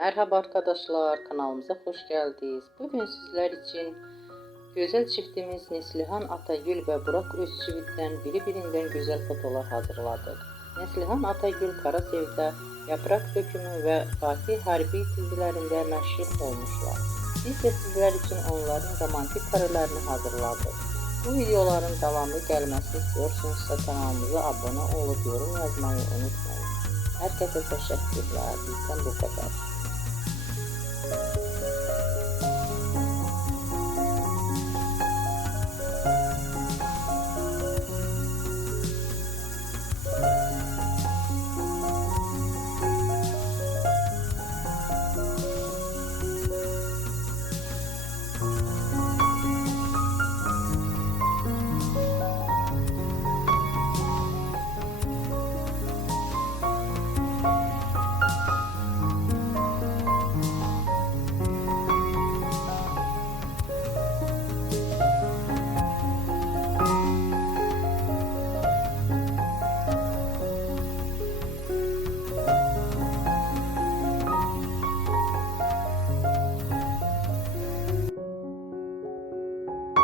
Merhaba arkadaşlar, kanalımıza hoş geldiniz. Bugün sizler için güzel çiftimiz Neslihan Atagül ve Burak Özçivit'ten birbirinden güzel fotolar hazırladık. Neslihan Atagül Karasevda, Yaprak Dökümü ve Fatih Harbi dizilerinde meşhur olmuşlar. Biz de sizler için onların romantik karelerini hazırladık. Bu videoların devamlı gelmesini istiyorsanızsa kanalımıza abone olup yorum yazmayı unutmayın. Herkese teşekkürler. Bizden bu kadar.